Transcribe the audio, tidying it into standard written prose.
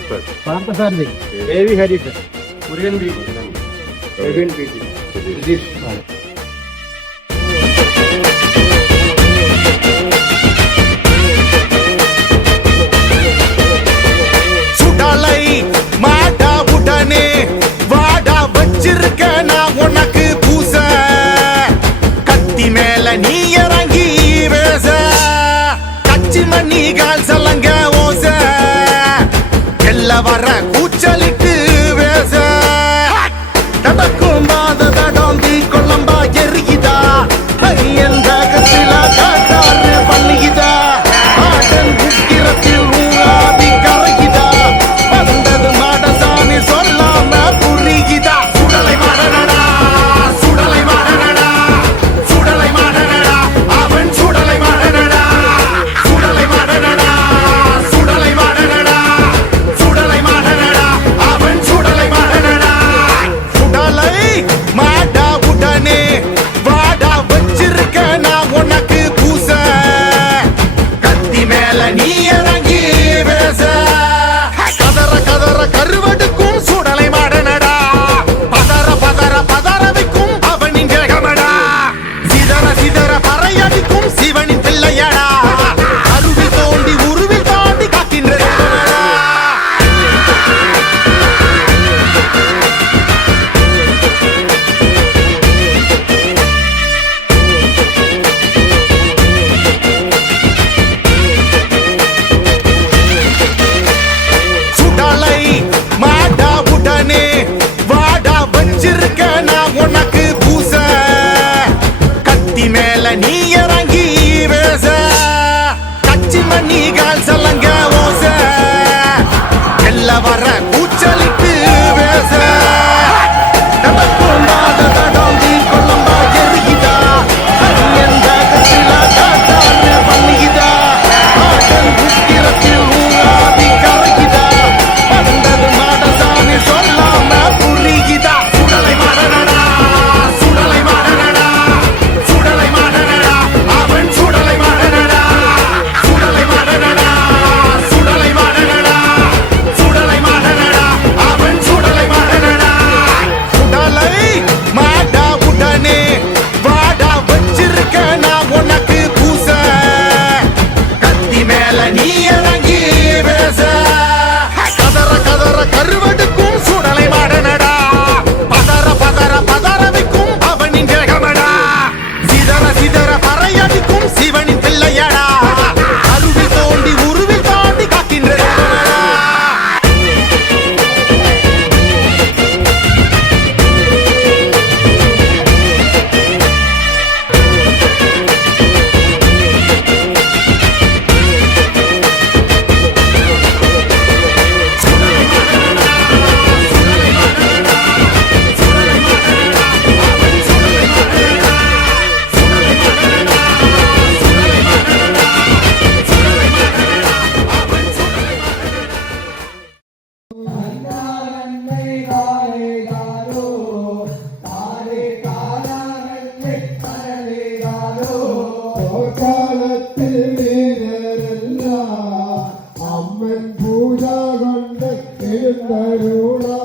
Parthasarathy, Devi Harrison, Murugan P, Praveen P, Sudheesh. Sudalai மாடா உடனே வாடா வச்சிருக்க நான் உனக்கு பூச கத்தி மேல நீ இறங்கி பேச கச்சி மண்ணி கால் சலங்க ஓச எல்ல வர கூச்சலிட்டு பேச தடக்கும் பாத தடாந்தி கொள்ளம்பா எரியுதா எந்த கத்தில காட்டாறு பண்ணிக்குதா ஆடன் உக்கிரத்தில் ஊராவி கரையுதா வந்தது மாடசாமி சொல்லாம புரியுதா சுடலை மாடனடா சுடலை மாடனடா சுடலை மாடனடா அவன் சுடலை மாடனடா சுடலை மாடனடா சுடலை மாடனடா சுடலை மாடனடா அவன் சுடலை மாடனடா சுடலை மாடா உடனே வாடா வச்சிருக்க நான் உனக்கு பூச கத்தி மேல நீ இறங்கி பேச கதற கதற கருவடுக்கும் சுடலை மாடனடா பதற பதற பதற வைக்கும் அவனின் வேகமடா சிதற சிதற பறையடிக்கும் சிவனின் பிள்ளையடா அருவில் தோண்டி உருவில் தாண்டி காக்கின்ற சுடலை மாடா உடனே வாடா வச்சிருக்க நான் உனக்கு பூச கத்தி மேல நீ இறங்கி பேச கச்சி மண்ணி கால் சலங்க ஓச எல்ல வர கூச்சலிட்டு பேச தடக்கும் பாத தடாந்தி கொள்ளம்பா எரியுதா எந்த கத்தில காட்டாறு பண்ணிக்குதா ஆடன் உக்கிரத்தில் ஊராவி கரையுதா வந்தது மாடசாமி சொல்லாம புரியுதா சுடலை மாடனடா சுடலை மாடனடா சுடலை மாடனடா அவன் சுடலை மாடனடா சுடலை மாடனடா சுடலை மாடனடா சுடலை மாடனடா அவன் சுடலை மாடனடா சுடலை மாடா உடனே வாடா வச்சிருக்க நான் உனக்கு பூச கத்தி மேல நீ இறங்கி பேச கதற கதற கருவடுக்கும் சுடலை மாடனடா பதற பதற பதற வைக்கும் அவனின் வேகமடா சிதற சிதற பறையடிக்கும் சிவனின் பிள்ளையடா அருவில் தோண்டி உருவில் தாண்டி காக்கின்ற അമ്മൻ പൂജ കൊണ്ട് എഴുന്നരുളാ